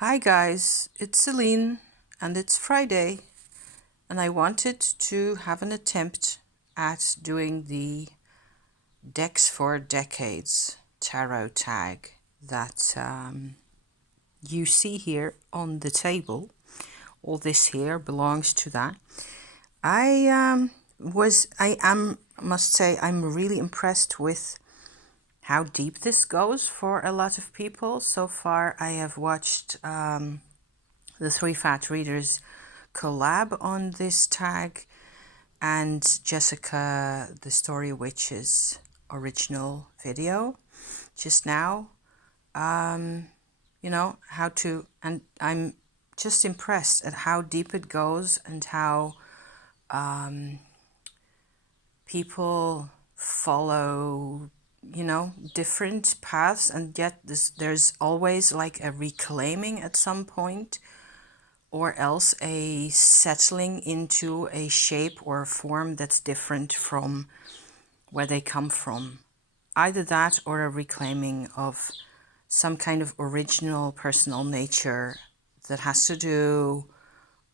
Hi guys, it's Celine and it's Friday and I wanted to have an attempt at doing the Decks for Decades tarot tag that you see here on the table. All this here belongs to that. Must say I'm really impressed with how deep this goes for a lot of people. So far I have watched the Three Fat Readers collab on this tag and Jessica the Story Witch's original video just now. How to, and I'm just impressed at how deep it goes and how people follow, different paths, and yet there's always like a reclaiming at some point or else a settling into a shape or a form that's different from where they come from. Either that or a reclaiming of some kind of original personal nature that has to do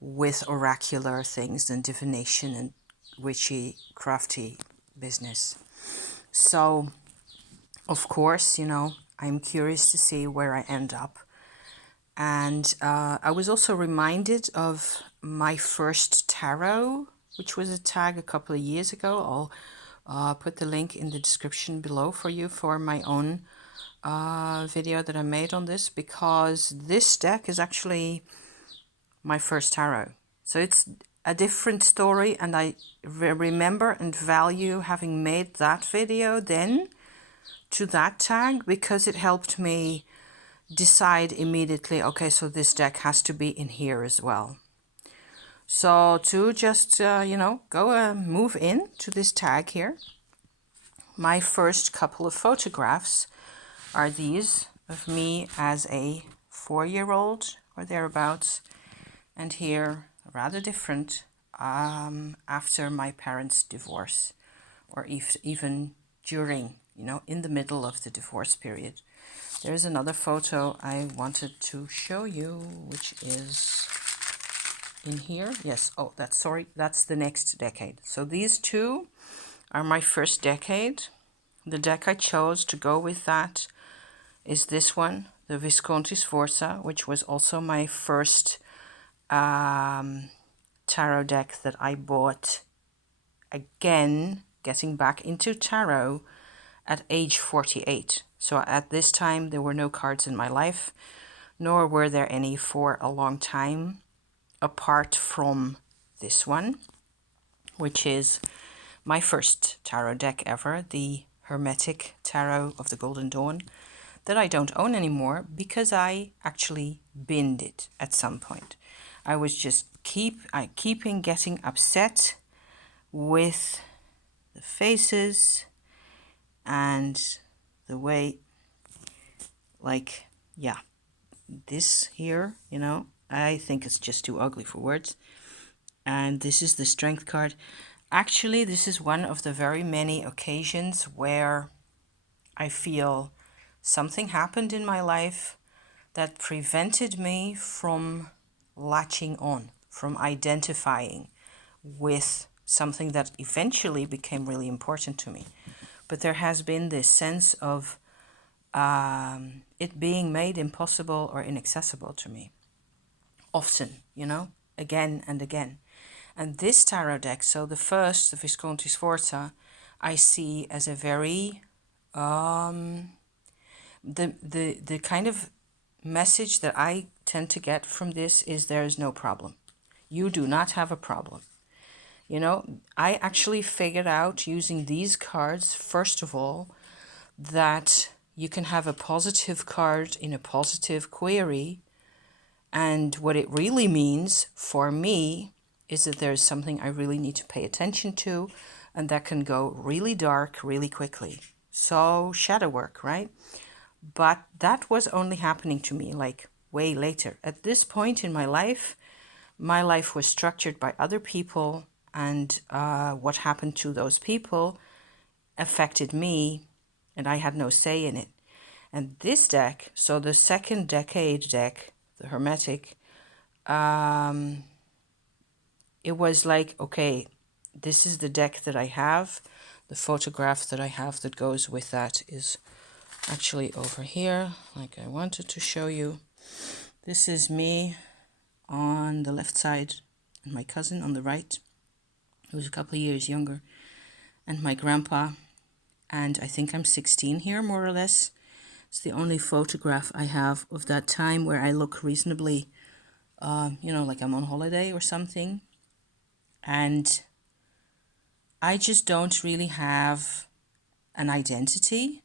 with oracular things and divination and witchy, crafty business. So, of course, I'm curious to see where I end up. And I was also reminded of my first tarot, which was a tag a couple of years ago. I'll put the link in the description below for you for my own video that I made on this, because this deck is actually my first tarot. So it's a different story, and I remember and value having made that video then to that tag because it helped me decide immediately, okay, so this deck has to be in here as well. So to just, go move in to this tag here, my first couple of photographs are these of me as a 4-year-old or thereabouts, and here, rather different, after my parents' divorce, or even during, in the middle of the divorce period. There's another photo I wanted to show you, which is in here. Yes, that's the next decade. So these two are my first decade. The deck I chose to go with that is this one, the Visconti Sforza, which was also my first tarot deck that I bought, again, getting back into tarot at age 48. So at this time, there were no cards in my life, nor were there any for a long time, apart from this one, which is my first tarot deck ever, the Hermetic Tarot of the Golden Dawn, that I don't own anymore because I actually binned it at some point. I was just keeping getting upset with the faces and the way, like, yeah, this here, I think it's just too ugly for words. And this is the Strength card. Actually, this is one of the very many occasions where I feel something happened in my life that prevented me from latching on, from identifying with something that eventually became really important to me. But there has been this sense of it being made impossible or inaccessible to me. Often, again and again. And this tarot deck, so the first, the Visconti Sforza, I see as a very the kind of message that I tend to get from this is there is no problem. You do not have a problem. I actually figured out using these cards, first of all, that you can have a positive card in a positive query. And what it really means for me is that there's something I really need to pay attention to, and that can go really dark really quickly. So shadow work, right? But that was only happening to me like way later. At this point in my life was structured by other people, and what happened to those people affected me, and I had no say in it. And this deck, so the second decade deck, the Hermetic, it was like, okay, this is the deck that I have. The photograph that I have that goes with that is actually over here, like I wanted to show you. This is me on the left side and my cousin on the right, who's a couple of years younger, and my grandpa. And I think I'm 16 here, more or less. It's the only photograph I have of that time where I look reasonably, like I'm on holiday or something. And I just don't really have an identity.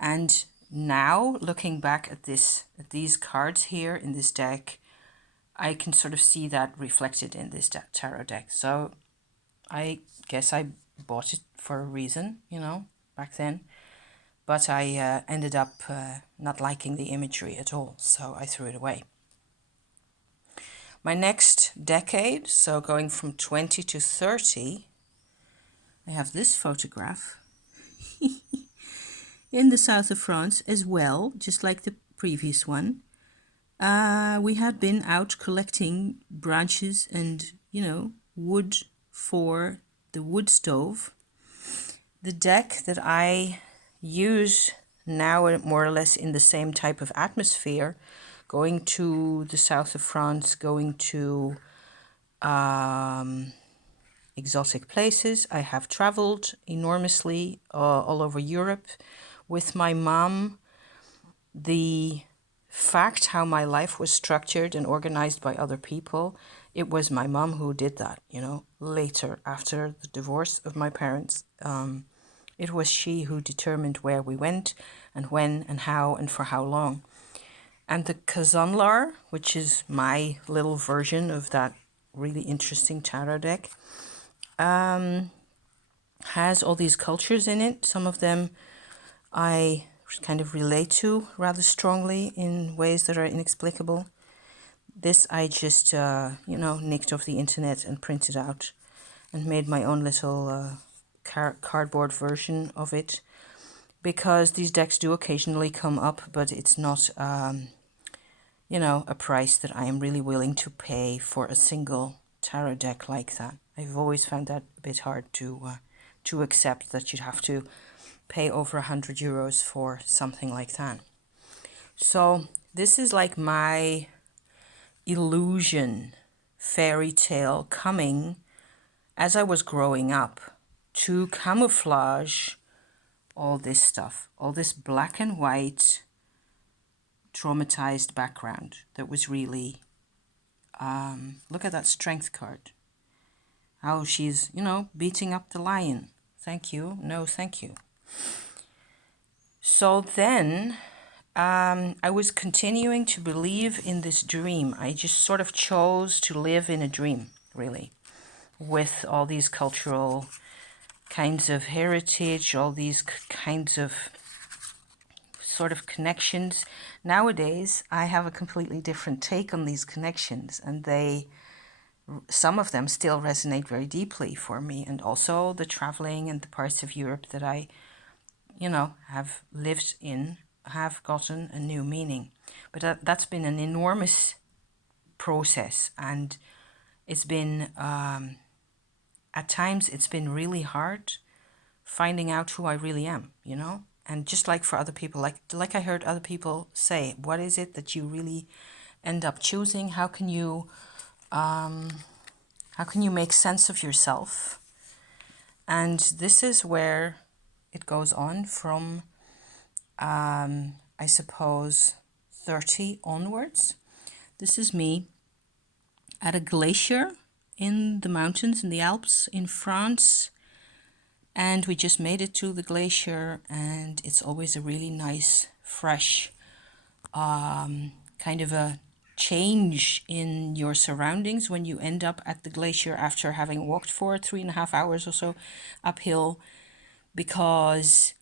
And now, looking back at these cards here in this deck, I can sort of see that reflected in this tarot deck. So I guess I bought it for a reason, back then. But I ended up not liking the imagery at all, so I threw it away. My next decade, so going from 20 to 30, I have this photograph in the south of France as well, just like the previous one. We had been out collecting branches and, wood for the wood stove. The deck that I use now, more or less in the same type of atmosphere, going to the south of France, going to exotic places. I have traveled enormously all over Europe with my mom. The fact how my life was structured and organized by other people, it was my mom who did that, later after the divorce of my parents. It was she who determined where we went and when and how and for how long. And the Kazanlar, which is my little version of that really interesting tarot deck, has all these cultures in it. Some of them I kind of relate to rather strongly in ways that are inexplicable. This I just, nicked off the internet and printed out and made my own little cardboard version of it, because these decks do occasionally come up, but it's not, a price that I am really willing to pay for a single tarot deck like that. I've always found that a bit hard to accept, that you'd have to pay over 100 euros for something like that. So this is like my illusion fairy tale coming as I was growing up to camouflage all this stuff, all this black and white traumatized background that was really, look at that strength card. How she's, beating up the lion. Thank you. No, thank you. So then I was continuing to believe in this dream. I just sort of chose to live in a dream, really, with all these cultural kinds of heritage, all these kinds of sort of connections. Nowadays, I have a completely different take on these connections, and some of them still resonate very deeply for me. And also the traveling and the parts of Europe that I, have lived in have gotten a new meaning. But that's been an enormous process, and it's been, at times, it's been really hard finding out who I really am, And just like for other people, like I heard other people say, what is it that you really end up choosing? How can you make sense of yourself? And this is where it goes on from, I suppose, 30 onwards. This is me at a glacier in the mountains, in the Alps, in France. And we just made it to the glacier, and it's always a really nice, fresh, kind of a change in your surroundings when you end up at the glacier after having walked for 3.5 hours or so uphill, because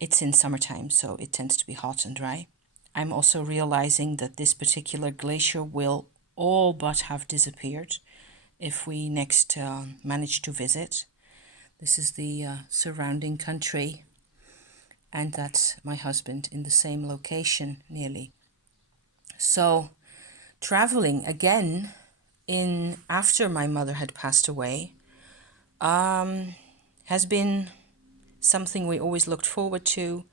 it's in summertime, so it tends to be hot and dry. I'm also realizing that this particular glacier will all but have disappeared if we next manage to visit. This is the surrounding country. and that's my husband in the same location nearly. So traveling again in after my mother had passed away has been something we always looked forward to,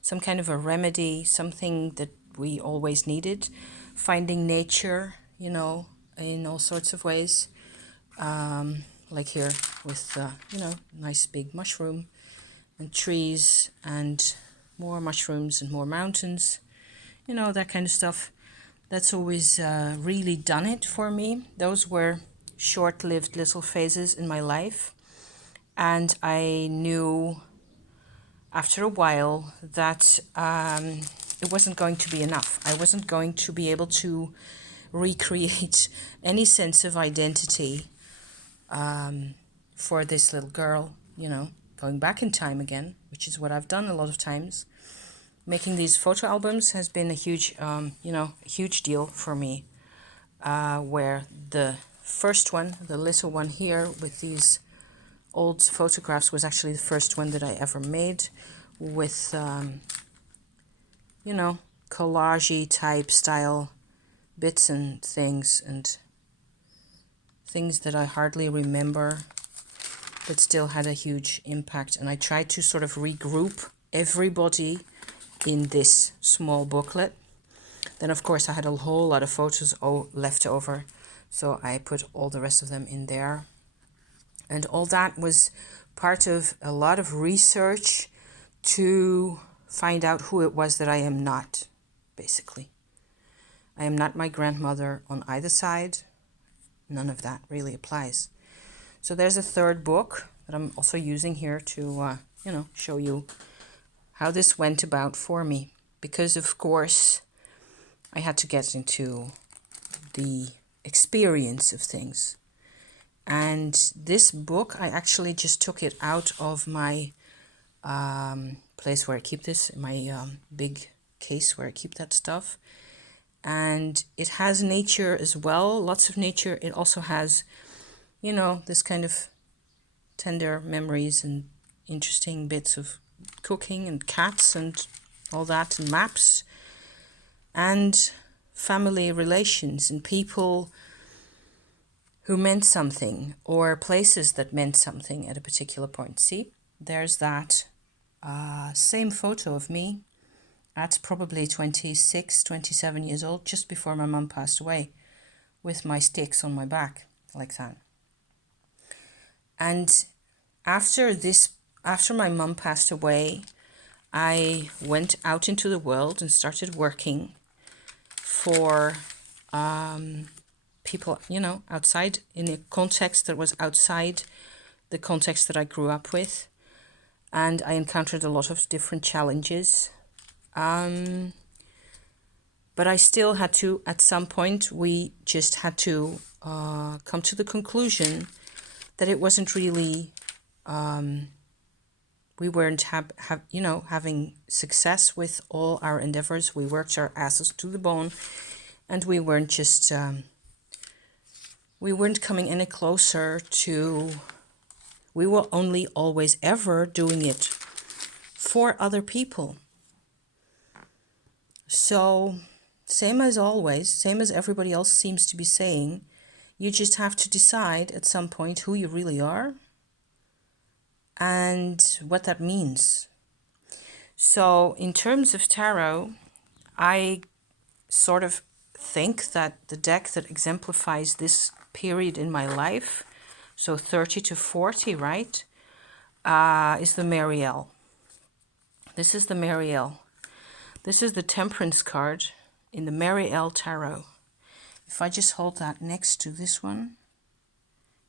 some kind of a remedy, something that we always needed, finding nature, in all sorts of ways, like here with, nice big mushroom and trees and more mushrooms and more mountains, that kind of stuff. That's always really done it for me. Those were short-lived little phases in my life. And I knew after a while that it wasn't going to be enough. I wasn't going to be able to recreate any sense of identity for this little girl, going back in time again, which is what I've done a lot of times. Making these photo albums has been a huge, huge deal for me, where the first one, the little one here with these old photographs, was actually the first one that I ever made with, collage-y type style bits and things that I hardly remember, but still had a huge impact. And I tried to sort of regroup everybody in this small booklet. Then of course I had a whole lot of photos left over, so I put all the rest of them in there. And all that was part of a lot of research to find out who it was that I am not, basically. I am not my grandmother on either side. None of that really applies. So there's a third book that I'm also using here to, show you how this went about for me. Because, of course, I had to get into the experience of things. And this book, I actually just took it out of my place where I keep this, my big case where I keep that stuff. And it has nature as well, lots of nature. It also has, this kind of tender memories and interesting bits of cooking and cats and all that, and maps and family relations and people who meant something, or places that meant something at a particular point. See, there's that same photo of me at probably 26, 27 years old, just before my mum passed away, with my sticks on my back, like that. And after my mum passed away, I went out into the world and started working for people, outside, in a context that was outside the context that I grew up with. And I encountered a lot of different challenges. But I still had to, at some point, we just had to come to the conclusion that it wasn't really, we weren't having success with all our endeavors. We worked our asses to the bone, and we weren't just, we weren't coming any closer to, we were only always ever doing it for other people. So, same as always, same as everybody else seems to be saying, you just have to decide at some point who you really are and what that means. So, in terms of tarot, I sort of think that the deck that exemplifies this period in my life, so 30 to 40, right, is the Marielle. This is the Marielle. This is the Temperance card in the Marielle Tarot. If I just hold that next to this one,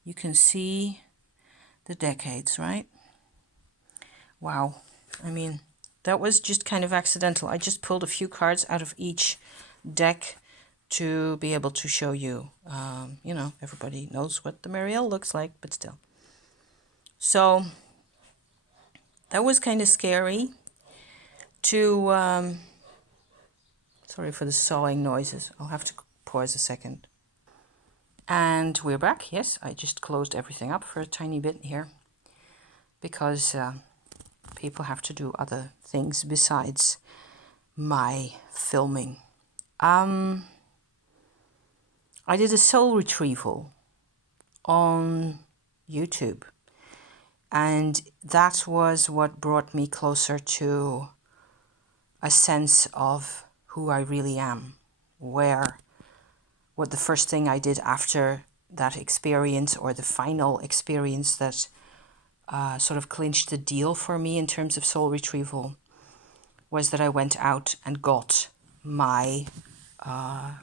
you can see the decades, right? Wow. I mean, that was just kind of accidental. I just pulled a few cards out of each deck to be able to show you. Everybody knows what the Marielle looks like, but still. So that was kind of scary to... sorry for the sawing noises. I'll have to pause a second. And we're back. Yes, I just closed everything up for a tiny bit here because people have to do other things besides my filming. I did a soul retrieval on YouTube, and that was what brought me closer to a sense of who I really am, what the first thing I did after that experience, or the final experience that sort of clinched the deal for me in terms of soul retrieval, was that I went out and got my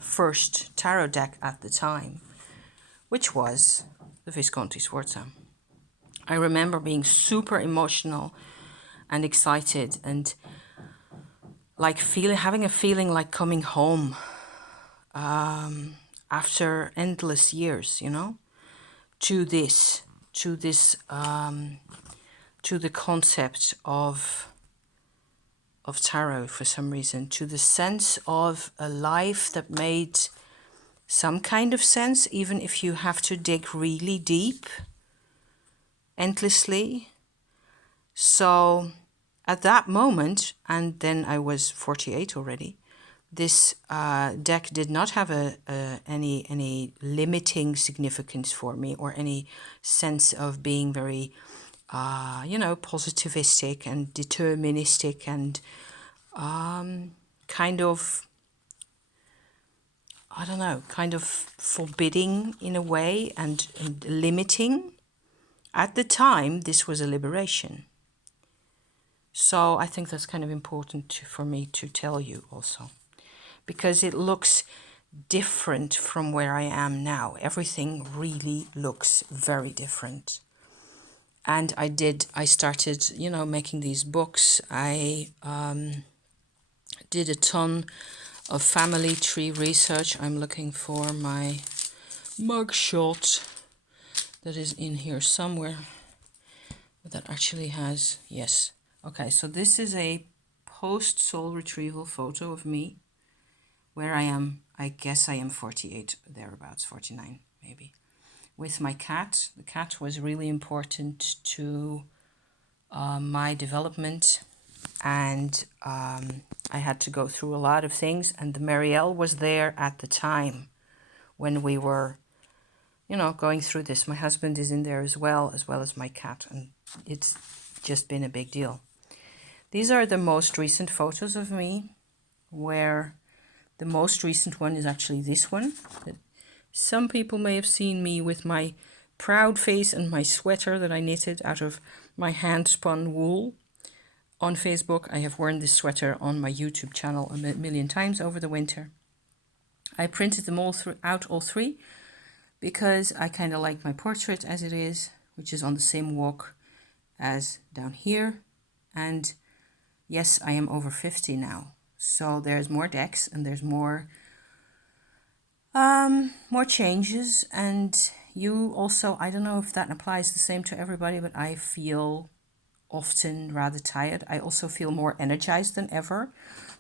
first tarot deck at the time, which was the Visconti Sforza. I remember being super emotional and excited, and like having a feeling like coming home after endless years, to the concept of tarot for some reason, to the sense of a life that made some kind of sense, even if you have to dig really deep, endlessly. So at that moment, and then I was 48 already, this deck did not have any limiting significance for me, or any sense of being very, positivistic and deterministic and kind of, I don't know, kind of forbidding in a way, and limiting. At the time, this was a liberation. So I think that's kind of important for me to tell you also, because it looks different from where I am now. Everything really looks very different. And I started, making these books. I did a ton of family tree research. I'm looking for my mugshot that is in here somewhere. That actually has, yes. Okay, so this is a post-soul retrieval photo of me, where I guess I am 48, thereabouts, 49 maybe, with my cat. The cat was really important to my development, and I had to go through a lot of things, and the Marielle was there at the time when we were, going through this. My husband is in there as well as my cat, and it's just been a big deal. These are the most recent photos of me, where the most recent one is actually this one. Some people may have seen me with my proud face and my sweater that I knitted out of my hand-spun wool. On Facebook, I have worn this sweater on my YouTube channel a million times over the winter. I printed them all all three, because I kind of like my portrait as it is, which is on the same walk as down here. And yes, I am over 50 now. So there's more decks, and there's more changes. And you also, I don't know if that applies the same to everybody, but I feel often rather tired. I also feel more energized than ever,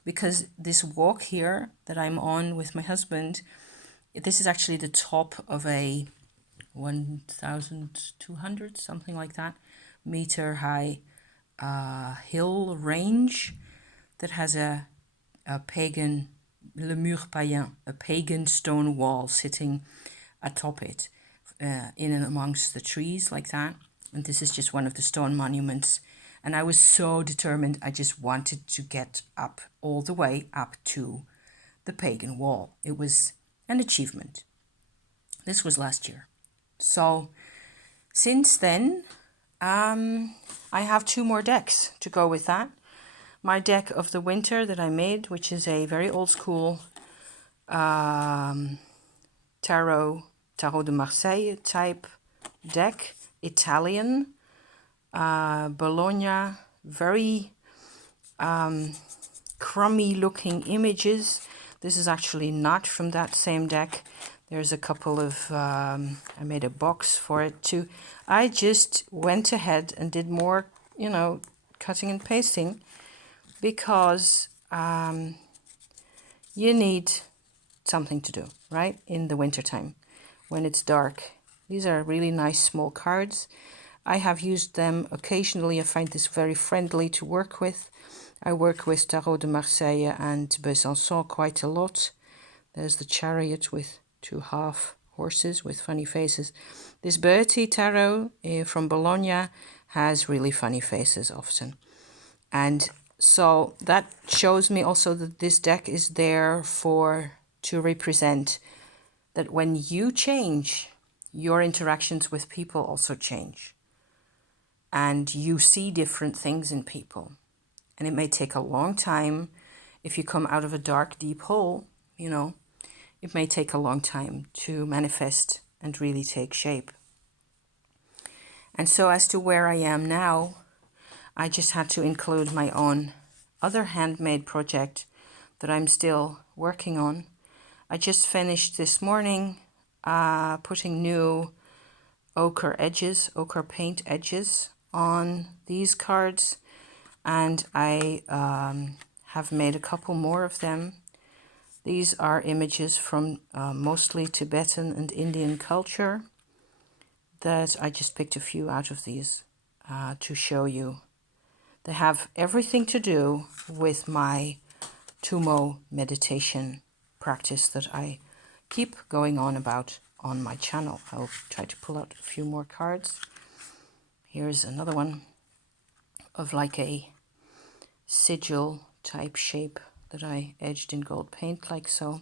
because this walk here that I'm on with my husband, this is actually the top of a 1,200, something like that, meter high hill range that has a pagan, le mur païen, a pagan stone wall sitting atop it, in and amongst the trees like that. And this is just one of the stone monuments. And I was so determined, I just wanted to get up, all the way up to the pagan wall. It was an achievement. This was last year. So since then, I have 2 more decks to go with that. My deck of the winter that I made, which is a very old school tarot de Marseille type deck, Italian, Bologna, very crummy looking images. This is actually not from that same deck. There's a couple of, I made a box for it too. I just went ahead and did more, cutting and pasting, because you need something to do, right? In the wintertime, when it's dark. These are really nice small cards. I have used them occasionally. I find this very friendly to work with. I work with Tarot de Marseille and Besançon quite a lot. There's the chariot with 2 half horses with funny faces. This Bertie tarot from Bologna has really funny faces often. And so that shows me also that this deck is there to represent that when you change, your interactions with people also change. And you see different things in people. And it may take a long time. If you come out of a dark, deep hole, it may take a long time to manifest and really take shape. And so as to where I am now, I just had to include my own other handmade project that I'm still working on. I just finished this morning putting new ochre paint edges on these cards, and I have made a couple more of them. These are images from mostly Tibetan and Indian culture that I just picked a few out of these to show you. They have everything to do with my Tummo meditation practice that I keep going on about on my channel. I'll try to pull out a few more cards. Here's another one of like a sigil type shape that I edged in gold paint like so.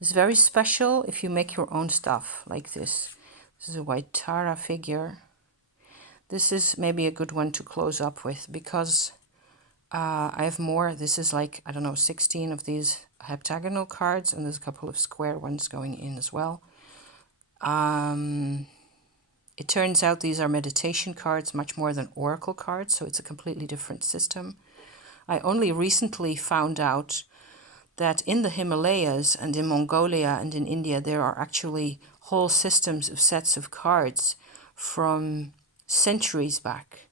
It's very special if you make your own stuff like this. This is a white Tara figure. This is maybe a good one to close up with because I have more. This is like, I don't know, 16 of these heptagonal cards, and there's a couple of square ones going in as well. It turns out these are meditation cards much more than oracle cards, so it's a completely different system. I only recently found out that in the Himalayas and in Mongolia and in India, there are actually whole systems of sets of cards from centuries back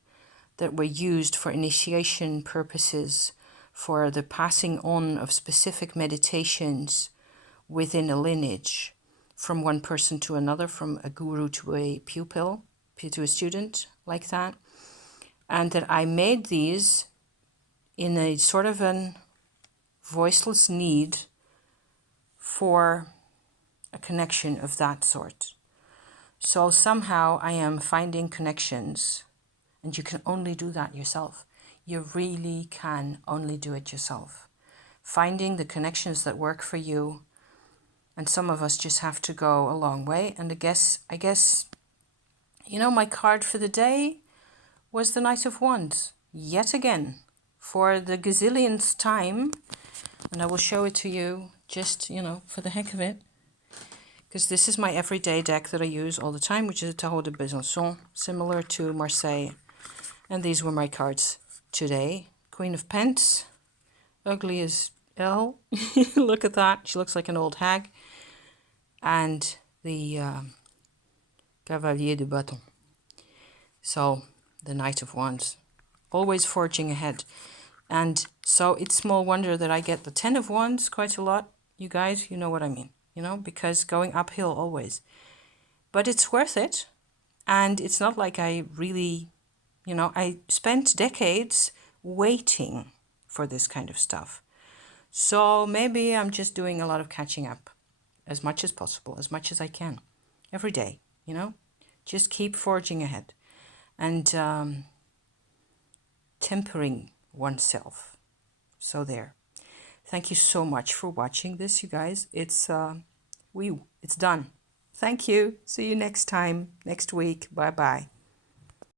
that were used for initiation purposes, for the passing on of specific meditations within a lineage from one person to another, from a guru to a pupil, to a student, like that. And that I made these in a sort of an voiceless need for a connection of that sort. So somehow I am finding connections, and you can only do that yourself. You really can only do it yourself. Finding the connections that work for you, and some of us just have to go a long way. And I guess, my card for the day was the Knight of Wands, yet again, for the gazillionth time. And I will show it to you just, for the heck of it. Because this is my everyday deck that I use all the time, which is a Tarot de Besançon, similar to Marseille. And these were my cards today. Queen of Pence, ugly as hell. Look at that. She looks like an old hag. And the Cavalier de Bâton. So, the Knight of Wands. Always forging ahead. And so it's small wonder that I get the 10 of Wands quite a lot. You guys, you know what I mean. Because going uphill always. But it's worth it. And it's not like I really, I spent decades waiting for this kind of stuff. So maybe I'm just doing a lot of catching up as much as possible, as much as I can, every day, Just keep forging ahead and tempering oneself. So there. Thank you so much for watching this, you guys. It's done. Thank you. See you next time, next week. Bye-bye.